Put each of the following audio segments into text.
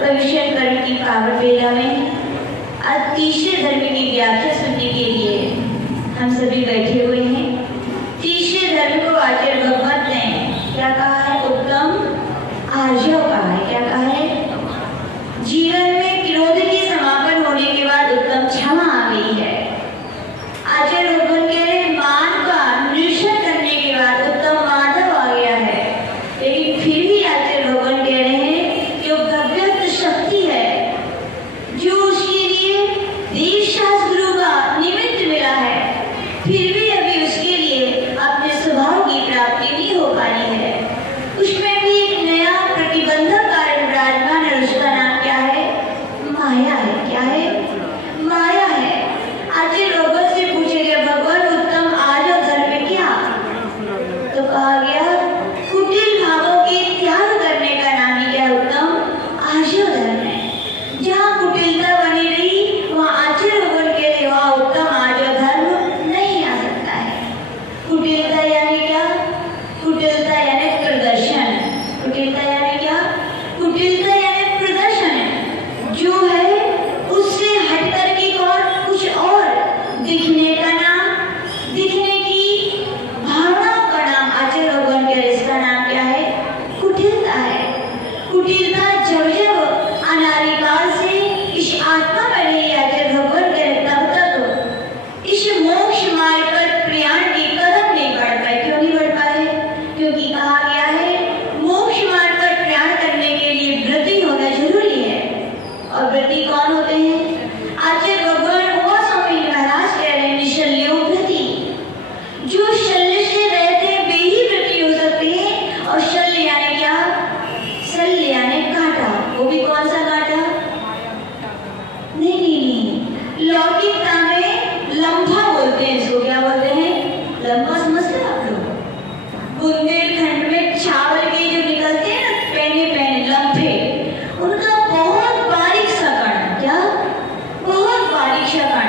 प्रविशन कर्ण की पावर बेला में आज तीसरे धर्म की व्याख्या सुनने के लिए हम सभी बैठे हुए हैं। तीसरे धर्म को आचार्य भगवत ने क्या कहा है? उत्तम आर्य कहा है। क्या कहा है? जीवन में क्रोध के समापन होने के बाद उत्तम क्षमा आ गई है। आचार्य भगवत कह रहे मान का निरीक्षण करने के बाद उत्तम माधव आ गया है। लेकिन फिर भी आचार्य भगवत कह रहे हैं जो भव्यत्व शक्ति है, जो उसके लिए दीक्षास्त्र का निमित्त मिला है, फिर भी अभी उसके लिए अपने स्वभाव की प्राप्ति नहीं हो पाई है। उसमें भी एक नया प्रतिबंधक कारण विराजमान है। उसका नाम क्या है? माया है। क्या है? माया है। आचार्य भगवत से पूछे गया भगवान उत्तम आर्य धर्म क्या? तो कहा गया कुटिल भावों के त्याग करने का नाम ही क्या? उत्तम आर्य धर्म है। जहाँ कुटिलता बनी रही वहाँ आचार्य भगवत के लिए वहाँ उत्तम आर्य धर्म नहीं आ सकता है। कुटिलता यानी क्या? कुटिलता यानी प्रदर्शन। कुटिलता यानी क्या? कुटिलता यानी प्रदर्शन। जो है उससे हट करके और कुछ और दिखने का नाम, दिखने की भावना का नाम आचार्य भगवान के इसका नाम क्या है? कुटिलता है। कुटिलता जब जब अनादिकाल से इस आत्मा में रही आचार्य भगवान के तब तक इस मोक्ष मार्ग पर प्रयाण की कदम नहीं बढ़ पाए। क्यों नहीं बढ़ पाए? क्योंकि कहा गया है मोक्ष मार्ग पर प्रयाण करने के लिए व्रती होना जरूरी है। और व्रती कौन होते हैं? आचार्य भगवान वो स्वामी महाराज कह रहे हैं निशल्यो व्रती। जो शल्य से रहते वे ही व्रती हो सकते हैं। और शल्य यानी क्या? शल्य यानी कांटा। वो भी कौन सा कांटा? नहीं, लौकिकता में लंफा बोलते हैं इसको। क्या बोलते हैं? लंफा समझते हैं आप लोग? बुंदेलखंड में चावल के जो निकलते हैं ना पहने पहने लंफे, उनका बहुत बारीक सा कण। क्या? बहुत बारीक सा कण।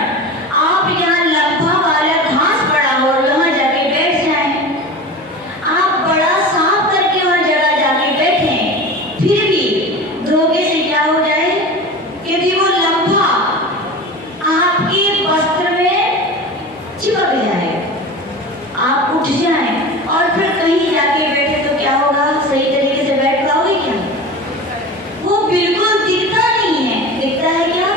आप यहाँ लंफा वाला घास पड़ा हो वहाँ जाके बैठ जाएं, आप बड़ा साफ करके वहाँ जगह जाके बैठें, फिर भी धोखे से क्या हो जाए? यदि वो लंफा आपके वस्त्र में चिपक जाए, आप उठ जाएं और फिर कहीं जाके बैठे तो क्या होगा? सही तरीके से बैठ पाओगे क्या? वो बिल्कुल दिखता नहीं है। दिखता है क्या?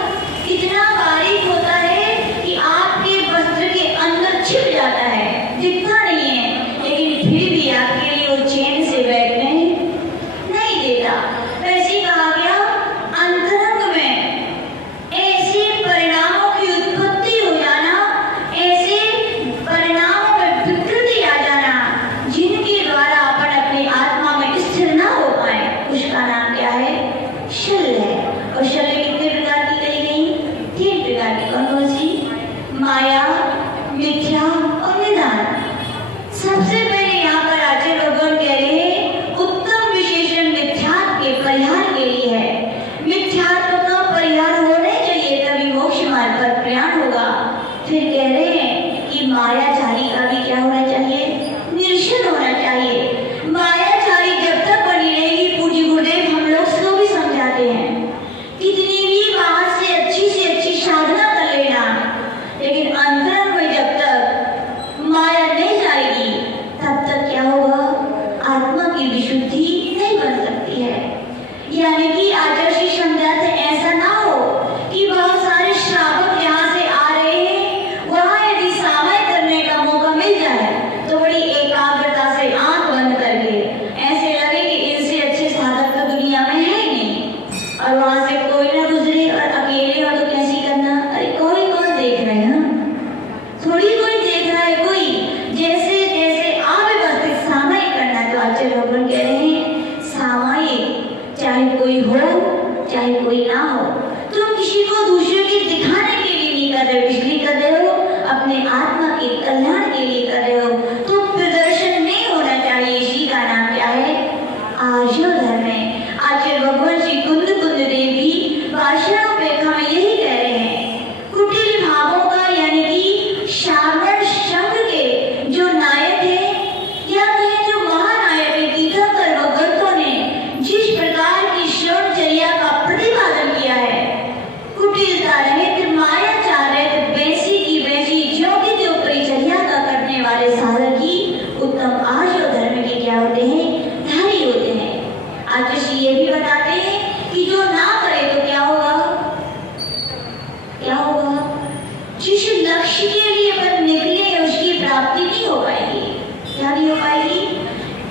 इतना बारीक होता है कि आपके वस्त्र के अंदर छिप जाता है, दिखता नहीं है। लेकिन फिर भी आपके लिए वो चैन से बैठने नहीं देता। वैसे कहा गया अंतरंग में ऐसे परिणामों की उत्पत्ति हो जाना, ऐसे परिणामों में विकृति आ जाना जिनके द्वारा अपन अपनी आत्मा में स्थिर ना हो पाए, उसका नाम क्या है? शल्य है। और शल्य कितने प्रकार की कही गई? 3 प्रकार की। कौन कौन सी? माया, मिथ्या और निदान। सबसे पहले यहाँ पर आचार्य भगवान कह रहे हैं उत्तम विशेषण मिथ्यात्व के परिहार के लिए है। मिथ्यात्व आचार्य समझाते ऐसा ना हो कि बहुत सारे श्रावक यहाँ से आ रहे हैं, वहाँ यदि सामय करने का मौका मिल जाए तो बड़ी एकाग्रता से आंख बंद करके ऐसे लगे कि इनसे अच्छे साधक तो दुनिया में है ही नहीं, और वहाँ से कोई ना गुजरे और अकेले हो तो कैसी करना। अरे कोई कौन देख रहे हैं, थोड़ी कोई देख रहा है, कोई जैसे जैसे अव्यवस्थित सामयिक करना। तो आचार्य भगवान कह रहे हैं सामयिक चाहे कोई हो चाहे कोई ना हो, तुम किसी को दूसरे के दिखाने के लिए नहीं कर रहे हो, इसलिए कर रहे हो अपने आत्मा के कल्याण के लिए कर रहे हो। तो प्रदर्शन नहीं होना चाहिए, इसी का नाम क्या है, आर्यो धर्म है। आचार्य भगवान श्री कुंद देव भी भाषणों पे हमें यही कह रहे हैं, कुटिल भावों का यानी कि श्रावण संघ के जो नायक है या कहें जो महानायक है, तीर्थंकर भगवंतों ने जिस प्रकार की श्रवणचर्या का प्रतिपादन किया है, कुटिलता रहित मायाचार रहित वैसी की वैसी ज्यों की त्यों परिचर्या का करने वाले साधक ही उत्तम आर्य धर्म के क्या होते हैं, धारी होते हैं। आचार्य ये भी बताते हैं कि जो ना करे तो क्या होगा, क्या होगा, जिस लक्ष्य के लिए अपन निकले उसकी प्राप्ति नहीं हो पाएगी। क्या नहीं हो पाएगी?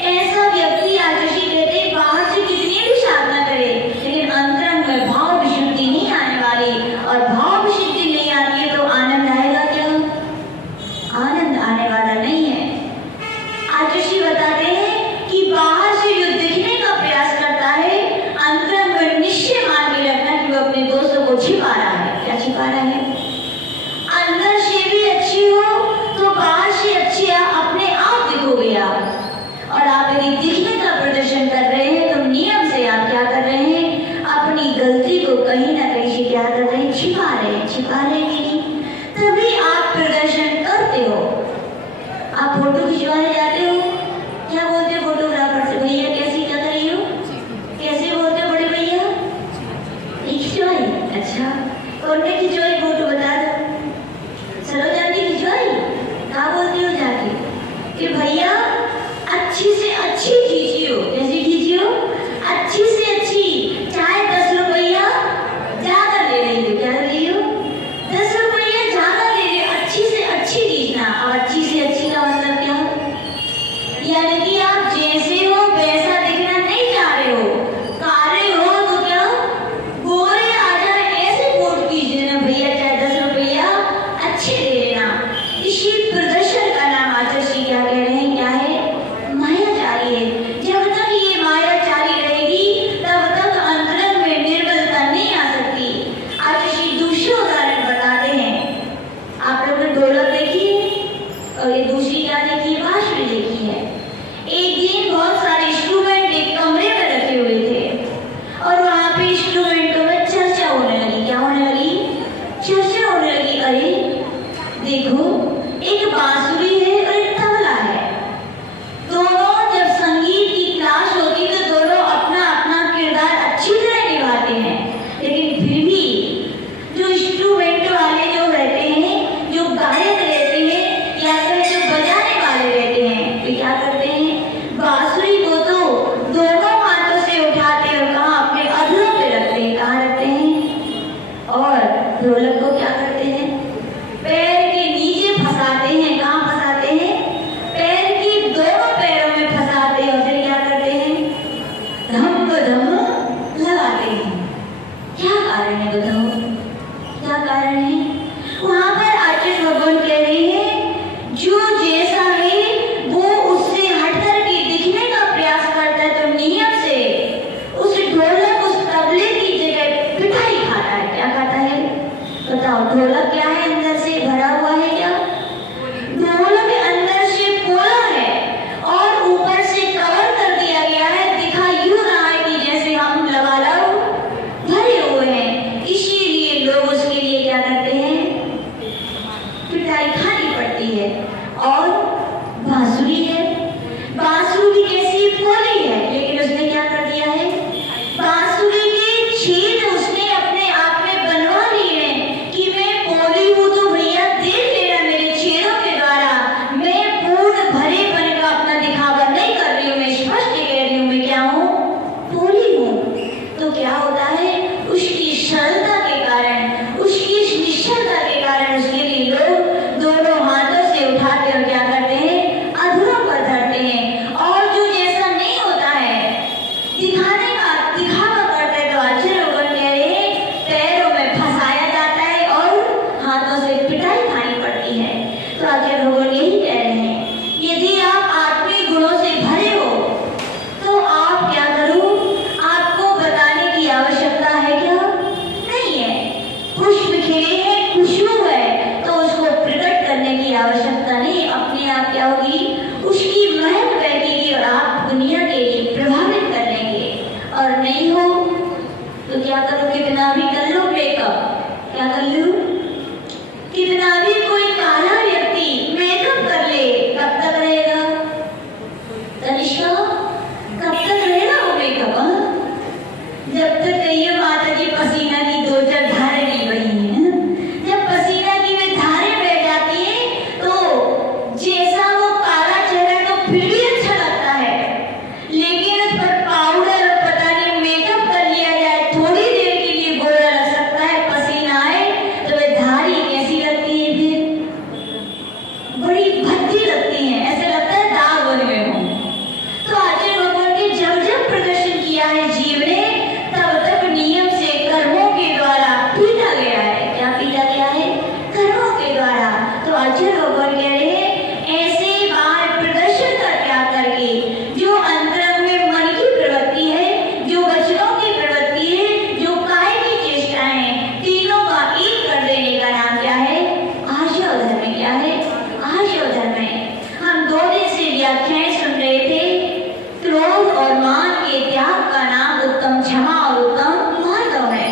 ऐसा व्यक्ति आचार्य कहते हैं बाहर से कितनी भी साधना करे लेकिन अंतरंग में भाव विशुद्धि नहीं आने वाली, और भाव विशुद्धि नहीं आती है तो आनंद आएगा क्या? आनंद आने वाला नहीं है। आचार्य बताते हैं कि बाहर से जो दिखने का प्रयास करता है, अंतरंग में निश्चय मान के रखना कि वो अपने दोस्तों को छिपा रहा है। क्या छिपा रहा है? अंदर से भी अच्छी हो तो बाहर से अच्छी अपने आप दिखोगे आप। और आप यदि दिखने का प्रदर्शन कर रहे हैं तो नियम से आप क्या कर रहे हैं, अपनी गलती को कहीं ना कहीं से क्या कर रहे हैं, छिपा रहे हैं। छिपा रहे हैं कि नहीं? तभी आप प्रदर्शन करते हो। आप फोटो खिंचवाने जाते हो, क्या बोलते हो फोटोग्राफर से, भैया कैसी कर रही हो, कैसे बोलते हो बड़े भैया, खिंचवाई। अच्छा कौन ने खिंचवाई फोटो बता दो, सरोजा ने खिंचवाई। क्या बोलते हो जाके कि भैया अच्छी से अच्छी खींचियो, कैसी खींचियो, अच्छी से अच्छी, चाहे 10 रुपया ज्यादा ले रही हो, क्या ले रही हो, 10 रुपया ज्यादा ले रही हो, अच्छी से अच्छी खींचना। अब अच्छी से अच्छी का मतलब क्या, यानी कि आप जैसे हो वैसा दिखना नहीं चाह रहे हो, काले हो तो क्या गोरे आ जाए ऐसे फोटो खींच देना भैया, चाहे 10 रुपया अच्छे ले लेना। इसी प्रदर्शन का नाम आचार्य क्या कह रहे हैं, क्या है, मायाचारी है। जब तक ये मायाचारी रहेगी तब तक अंतरंग में निर्बलता नहीं आ सकती। आचार्य दूसरे उदाहरण बताते हैं। आप लोगों ने ढोलक देखी है और ये दूसरी क्या देखी है, बांसुरी देखी है। एक दिन बहुत सारे इंस्ट्रूमेंट एक कमरे में रखे हुए थे और वहाँ पे इंस्ट्रूमेंटों में चर्चा होने लगी। क्या होने लगी, चर्चा होने लगी। अरे देखो एक बांसुरी है और एक तबला है, दोनों जब संगीत की क्लास होती तो दोनों अपना अपना किरदार अच्छी तरह निभाते हैं, लेकिन फिर भी जो इंस्ट्रूमेंट वाले जो रहते हैं, जो गायक रहते हैं या फिर जो बजाने वाले रहते हैं, वे क्या करते हैं, बांसुरी को तो दोनों हाथों से उठाते हैं और कहाँ अपने अधरों पे रखते हैं, कहाँ रखते हैं, और ढोलक को क्या करते हैं, पैर के नीचे फंसाते हैं। कहाँ फंसाते हैं, पैर की दोनों पैरों में फंसाते हैं और फिर क्या करते हैं, धम धम लगाते हैं। क्या कारण है बताओ, क्या कारण है? वहां पर आचार्य भगवान कह रहे हैं जो जैसा है वो उससे हटकर के दिखने का प्रयास करता है तो नियम से उस ढोलक उस तबले की जगह पिटाई खाता है। क्या खाता है बताओ, ढोलक क्या है, अंदर से भरा हुआ है, क्या ढोलक अंदर से पोला है और ऊपर से कवर कर दिया गया है। दिखा यूं रहा है कि जैसे हम लबालब भरे हुए हैं, इसीलिए लोग उसके लिए क्या करते हैं, तो क्या करो, कितना भी कर लो मेकअप, क्या कर लो, कितना भी कोई काला व्यक्ति मेकअप कर ले, कब तक रहेगा तनिष्का, कब तक रहेगा वो मेकअप? जब तक कहिए माता जी पसीना की 2-4 धारें नहीं बही हैं। जब पसीना की वे धारें बह जाती है तो जैसा वो काला चेहरा तो फिर भी अच्छा लगता है, लेकिन उस पर पाउडर और पता नहीं मेकअप कर लिया जाए, थोड़ी देर के लिए गोरा लग सकता है, पसीना आए तो वे धारी कैसी लगती है, फिर बड़ी भद्दी लगती है, ऐसे लगता है दाग बने हुए हों। तो आचार्य भगवान के जब जब प्रदर्शन किया है जीव ने, तब तब नियम से कर्मों के द्वारा पीटा गया है। क्या पीटा गया है? कर्मों के द्वारा। तो आचार्य भगवान कह रहे हैं ऐसे बाहर प्रदर्शन का त्याग करके जो अंतरंग में मन की प्रवृत्ति है, जो वचनों की प्रवृत्ति है, जो काय की चेष्टाएं हैं, तीनों का एक कर देने का नाम क्या है? आर्षव धर्म। क्या है? आर्षव धर्म है। हम 2 दिन से व्याख्याएं सुन रहे थे। क्रोध और मान के त्याग का नाम उत्तम क्षमा और उत्तम मार्ग है।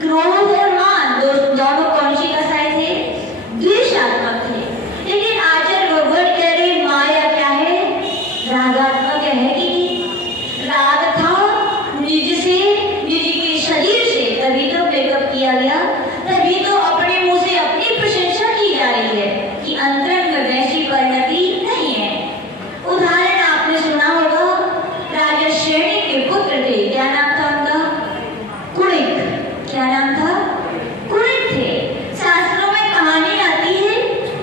क्रोध और मान दोनों कौन सी कसाई थे? द्वेषात्मक थे। लेकिन आचार्य भगवान कह रहे माया क्या है? रागात्मक है कि नहीं? राग था निज से, निज के शरीर से, तभी तो मेकअप किया गया, तभी तो अपने मुंह से अपनी प्रशंसा की जा रही है कि अंतरंग में वैसी परिणति नहीं है। उदाहरण आपने सुना होगा, राजा श्रेणी के पुत्र थे, क्या नाम था उनका? कुणिक। क्या नाम था? कुणिक थे। शास्त्रों में कहानी आती है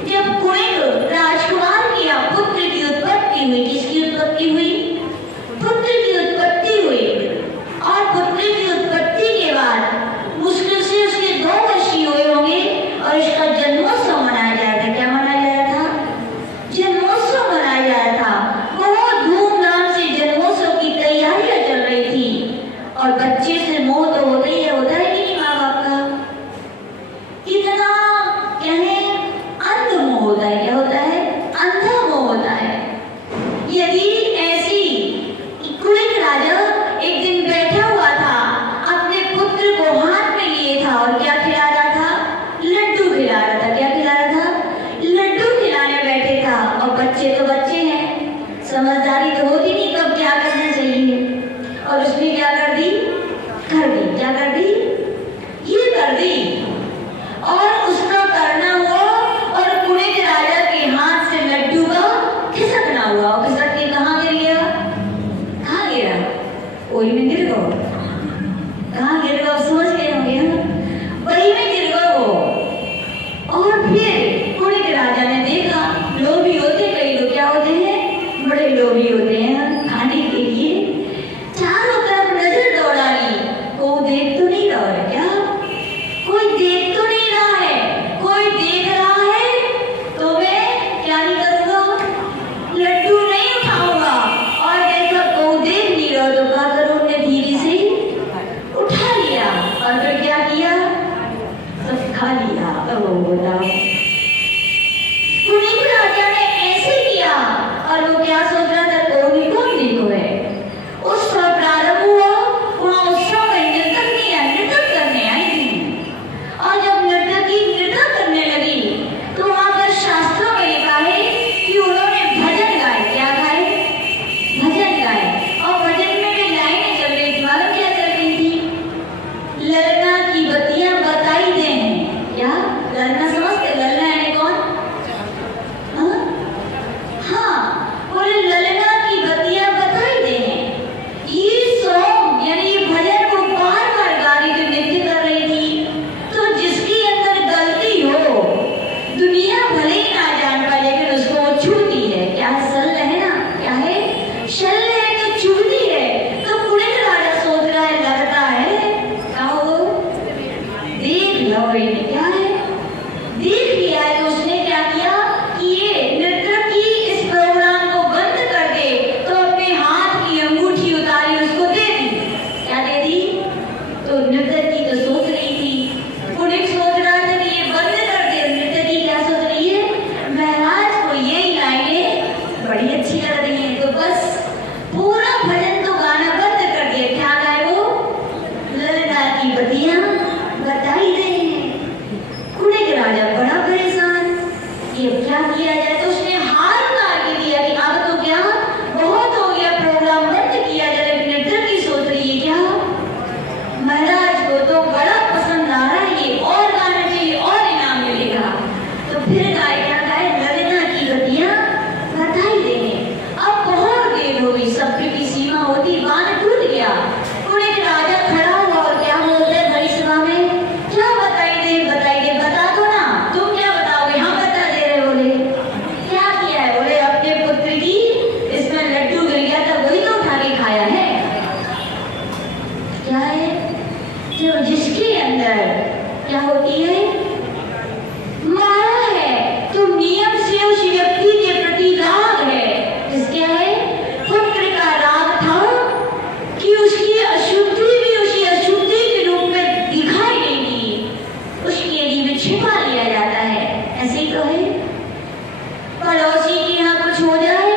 जब कुणिक राजकुमार के यहाँ पुत्र की उत्पत्ति हुई। किसकी उत्पत्ति हुई? पुत्र की उत्पत्ति हुई। और पुत्र की उत्पत्ति के बाद मुश्किल से उसके 2 वर्ष ही हुए होंगे और इसका जन्मोत्सव मनाया जा रहा था। क्या मनाया जा रहा था? जन्मोत्सव मनाया जा रहा था। बहुत धूमधाम से जन्मोत्सव की तैयारियां चल रही थी। और बच्चे से मोह तो होता ही है, होता है कि नहीं माँ बाप का? कितना क्या है? अंध मोह होता है। क्या होता है? अंधा मोह होता है। यदि ऐसी कुणिक राजा एक दिन बैठा हुआ था, अपने पुत्र को हाथ में लिए था और क्या खिला रहा था? लड्डू खिला रहा था। क्या खिला रहा था? लड्डू खिलाने बैठे था। और बच्चे तो बच्चे हैं, समझदारी तो होती नहीं कब क्या करना चाहिए। और उसने क्या कर दी? कर दी। क्या कर दी? ये कर दी। और उसका करना हुआ और कुणिक राजा के हाथ से लड्डू का खिसकना हुआ। और खिसक के कहाँ गिर गया? कहाँ गिरा? ओई में गिर गया। कहाँ गिर गया? समझ गए होंगे हम, वही में गिर गया वो। और फिर कुणिक राजा ने देखा, लोभी होते कई लोग क्या होते हैं? बड़े लोभी होते हैं खाने के लिए। चारों तरफ नजर दौड़ाई, कोई देख तो नहीं रहा है। क्या? कोई देख तो नहीं रहा है। कोई देख रहा है तो मैं क्या नहीं करूँगा? लड्डू नहीं उठाऊंगा। और देखो कोई देख नहीं रहा तो क्या करूँ? उन्हें धीरे से उठा लिया और फिर क्या किया? सब खा लिया। अब वो बताओ, कुणिक राजा ने ऐसे किया। और वो क्या सोच रहा था? कौन देखो है। उस पर प्रारंभ हुआ, वहाँ उत्सव में नृत्य करने आई थी। और जब नृत्य करने लगी तो वहाँ पर शास्त्रों में लिखा है कि उन्होंने भजन गाए। क्या गाए? भजन गाए। और भजन में भी लाइनें चल रही थी। मालूम क्या चल रही थी? ललना की बत्तियां बताई दें। क्या? ललना समझते? की बतियां बताई गई हैं। कुड़े के राजा बड़ा परेशान, ये क्या किया जाए, तो उसने हार उतार के दिया कि अब तो क्या बहुत हो गया, प्रोग्राम बंद किया जाए। लेकिन निर्धन की सोच रही है क्या, महाराज को तो बड़ा पसंद आ रहा है, ये और गाना चाहिए और इनाम मिलेगा। तो फिर गाय क्या गाय, लड़ना की बतियां बताई देंगे। अब बहुत देर हो गई, सब्र की सीमा होती, बाण टूट गया। कुड़े के राजा खड़ा हुआ और क्या बोलते हैं बड़ी सभा में, क्या बताई दे बता दो ना, तुम क्या बताओगे, हम बता दे रहे। बोले क्या किया है, बोले अपने पुत्र की इसमें लड्डू गिर गया था, वही तो उठा के खाया है। क्या है, जो जिसके अंदर क्या होती है, माया है, तो नियम से उस व्यक्ति के प्रति राग है। जिसके है, पुत्र का राग था कि उसकी अशुद्धि भी उसी अशुद्धि के रूप में दिखाई देगी, उसके लिए छिपा लिया जाता है। ऐसे ही तो है, पड़ोसी के यहाँ कुछ हो जाए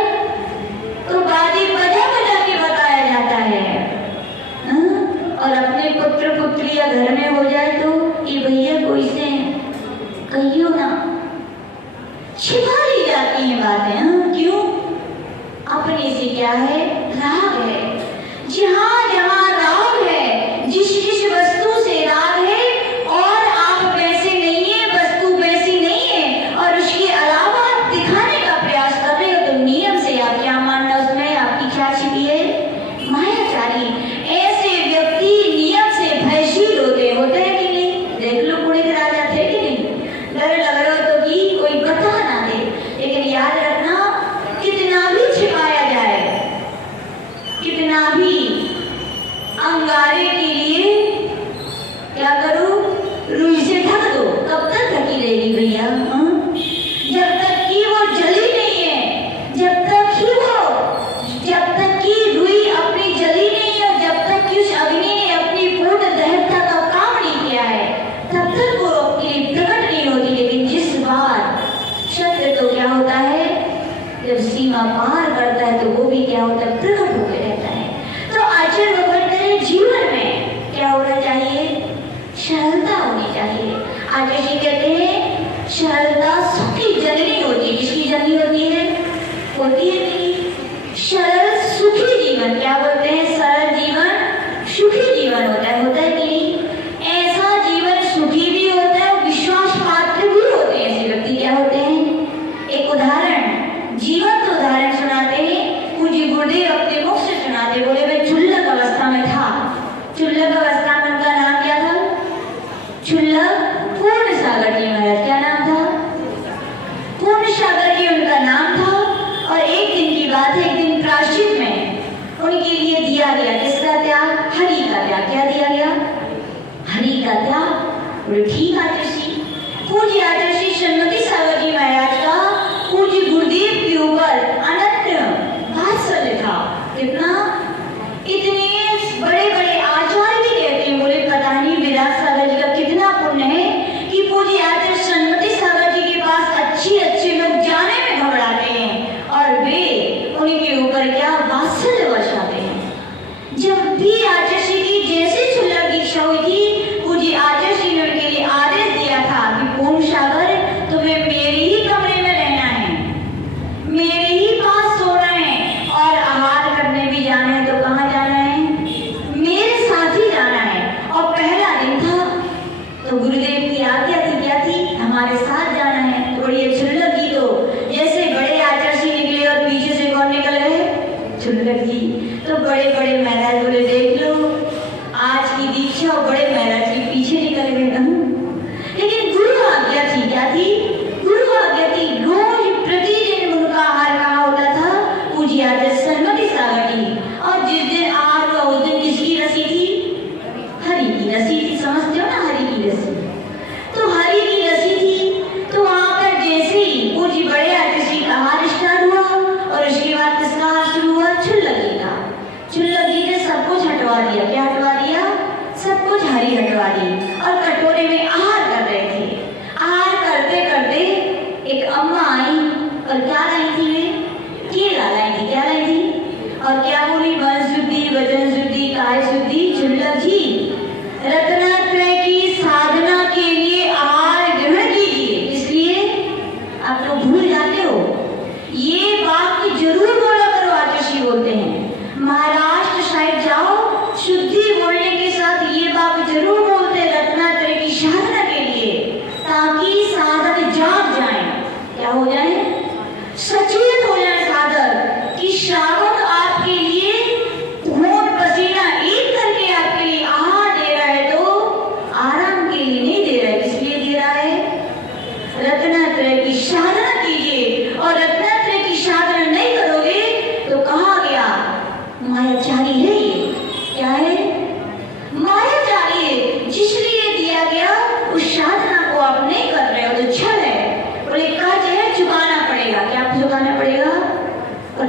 तो बाजी बजा बजा के बताया जाता है, और अपने पुत्र पुत्रिया घर में हो जाए तो ये भैया कोई से कहियो ना, छिपा ली जाती हैं बातें। क्यों, अपने से क्या है, राग है। जहां जहां राग है, जिस जिस वस्तु से राग है, और आप वैसे नहीं है, वस्तु वैसी नहीं है, और उसके अलावा आप दिखाने का प्रयास कर रहे हो, तो नियम से आप क्या मानना, उसमें आपकी क्या छिपी है, मायाचारी। ऐसे व्यक्ति नियम से भयशील होते हैं कि नहीं। देख लो कुड़े के राजा थे कि नहीं, डर लग रहा हो तो कि कोई बता ना दे, लेकिन याद रखना कितना भी छिपाया जाए, कितना भी अंगारे के लिए क्या करो, रुई से ढक दो, कब तक ढकी रहेगी भैया, जब तक कि वो जली नहीं है, जब तक कि रुई अपनी जली नहीं है, जब तक कि उस अग्नि ने अपनी पूर्ण दहनता का काम नहीं किया है, तब तक वो अपनी प्रकट नहीं होती। लेकिन जिस बार शब्द तो क्या होता है, जब सीमा पार करता है तो वो भी क्या होता है, प्रकट होकर रहता है। तो आचरण भगवान करे जीवन में क्या होना चाहिए, सरलता होनी चाहिए। आचार्य जी कहते हैं सरलता सुखी जननी होती है। किसकी जननी होती है, होती है नहीं, सरल सुखी जीवन। क्या बोलते हैं, सरल जीवन सुखी जीवन होता है कि नहीं। ऐसा जीवन सुखी भी होता है, विश्वास पात्र भी होते हैं। ऐसे व्यक्ति क्या होते हैं, एक उदाहरण, जीवंत उदाहरण सुनाते हैं पूज्य गुरुदेव अपने मुख से सुनाते। बोले मैं चुल्लक अवस्था में था, चुल्लक अवस्था में उनका नाम क्या था, चुल्लक पूर्ण सागर जी महाराज। क्या नाम था, पूर्ण सागर जी उनका नाम था। और एक दिन की बात है, एक दिन प्रायश्चित में उनके लिए दिया गया किसका त्याग, हरि का त्याग। क्या दिया गया, हरि का त्याग। बोले ठीक आचार्य, पूज्य आचार्य श्रीमती सागर जी महाराज का पूज्य गुरुदेव के ऊपर अनन्य वात्सल्य था। कितना, इतने बड़े बड़े आचार्य भी कहते हैं, बोले पता नहीं विराट सागर जी का कितना पुण्य है कि पूज्य आचार्य श्रीमती सागर जी के पास अच्छे अच्छे लोग जाने में घबराते हैं और वे उनके ऊपर क्या वात्सल्य बरसाते हैं। जब भी आचार्य जी की जैसे चुल्लक की इच्छा हुई थी, पूज्य आचार्य जी ने उनके लिए आदेश दिया था कि पूर्ण सागर तुम्हें मेरे ही कमरे में रहना है, मेरे ही पास सोना है, और आहार करने भी जाना है तो कहाँ जाना है, मेरे साथ ही जाना है। और पहला दिन था तो गुरुदेव की आज्ञा थी, क्या थी, हमारे साथ जाना है। तो बड़ी चुल्लक की तो जैसे बड़े आचार्य जी निकले और पीछे से कौन निकल गए, चुल्लक जी। तो बड़े बड़े महाराज बोले देख लो आज की दीक्षा, और बड़े महाराज जी पीछे निकल गए। लेकिन गुरु आज्ञा थी, क्या थी, गुरु आज्ञा थी। रोज प्रतिदिन उनका आहार कहाँ होता था, पूज्य आचार्य श्रीमती सागर जी। और जिस दिन आहार हुआ उस दिन किसकी रसी थी, हरि की रसी थी। समझते हो ना, हरि की रसी। तो हरि की रसी थी, तो वहां पर जैसे ही पूज्य बड़े आचार्य जी का आहार स्टार्ट हुआ, और उसके बाद किसका आहार शुरू हुआ, चुल्लक जी का। चुल्लक जी ने सब कुछ हटवा दिया। क्या हटवा दिया, सब कुछ हरी हटवा दी, और कटोरे में आहार कर रहे थे। आहार करते करते एक अम्मा आई, और क्या लाई थी वे, केला लाई थी। क्या लाई थी, और क्या बोली, मन शुद्धि, वचन शुद्धि, काय शुद्धि। चुल्लक जी रत्न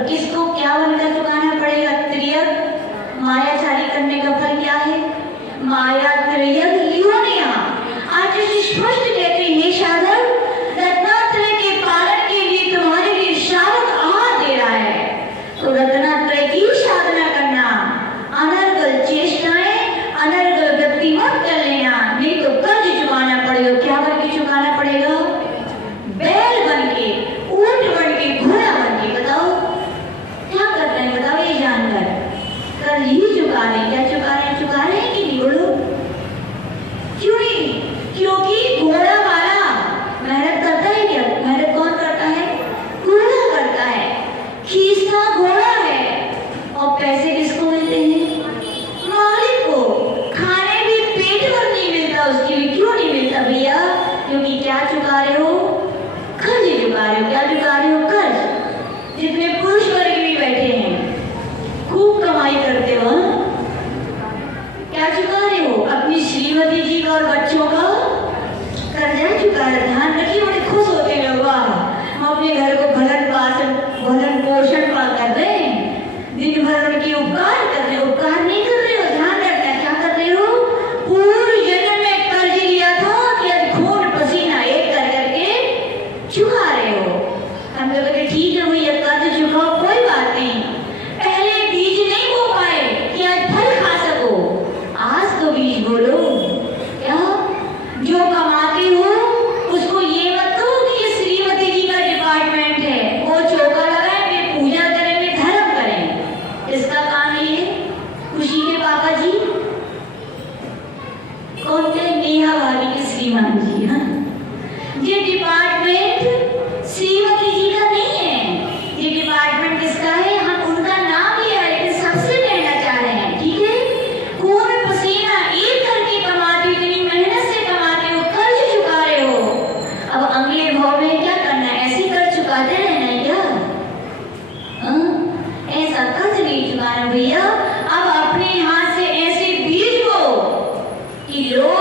किसको क्या बनकर चुकाना पड़ेगा? त्रियक। मायाचारी करने का फल क्या है? माया त्रियक योनिया। आज स्पष्ट कहते हैं साधक, रत्नात्रय के पालन के लिए तुम्हारे लिए श्रावक आहार दे रहा है, तो रत्नात्रय की साधना करना, अनर्गल चेष्टाएं, अनर्गल व्यक्ति मत कर लेना, नहीं तो कर्ज चुकाना पड़ेगा। क्या बन के चुकाना पड़ेगा? बैल बन के, ऊंट बन के, घोड़ा बन के। बताओ क्या करते हैं? बताओ ये जानकर कर्ज ही चुका रहे। क्या चुका रहे हैं? चुका रहे हैं कि नहीं? बोलो क्यों नहीं? क्योंकि घोड़ा वाला मेहनत करता है क्या? मेहनत कौन करता है? घोड़ा करता है। खींचता घोड़ा है। और पैसे किसको मिलते हैं? मालिक को। खाने भी पेट भर नहीं मिलता उसके लिए। क्यों नहीं मिलता भैया? क्योंकि क्या चुका रहे हो? कर्ज चुका रहे हो। क्या चुका रहे हो? कर्ज। जितने पुरुष वर्ग भी बैठे हैं, खूब कमाई करते हो, क्या चुका रहे हो? अपनी श्रीमती जी का और बच्चों का कर्जा चुका रहे। ध्यान रखिए, बड़े खुश होते हैं लोग। हम अपने घर को भरण पोषण कर रहे हैं, दिन भर उनके उपकार कर रहे हो। उपकार नहीं कर रहे हो, ध्यान रखना। क्या कर रहे हो? पूर्व जन्म में कर्ज लिया था कि खून पसीना एक कर करके चुका रहे हो। हम तो कहते ठीक है भैया कर्ज चुकाओ, कोई बात नहीं। पहले बीज नहीं बो पाए कि आज फल खा सको, आज तो बीज बोलो। क्या जो कमाते हो उसको ये मत कहो कि ये श्रीमती जी का डिपार्टमेंट है, वो चौका लगाए, फिर पूजा करें, फिर धर्म करें। इसका काम ये है। खुशी के पापा जी कौन थे? नेहा भाभी के श्रीमान जी। हाँ, ये डिपार्टमेंट श्रीमती जी का नहीं है। ये डिपार्टमेंट किसका है? हम उनका नाम लिया है, लेकिन सबसे कहना चाह रहे हैं, ठीक है? खून पसीना एक करके कमाते हो, इतनी मेहनत से कमाते हो, कर्ज चुका रहे हो। अब अगले भाव में क्या करना है? ऐसे कर्ज चुकाते रहना है क्या? ऐसा कर्ज नहीं चुकाना भैया। अब अपने हाथ से ऐसे बीज बो कि लोग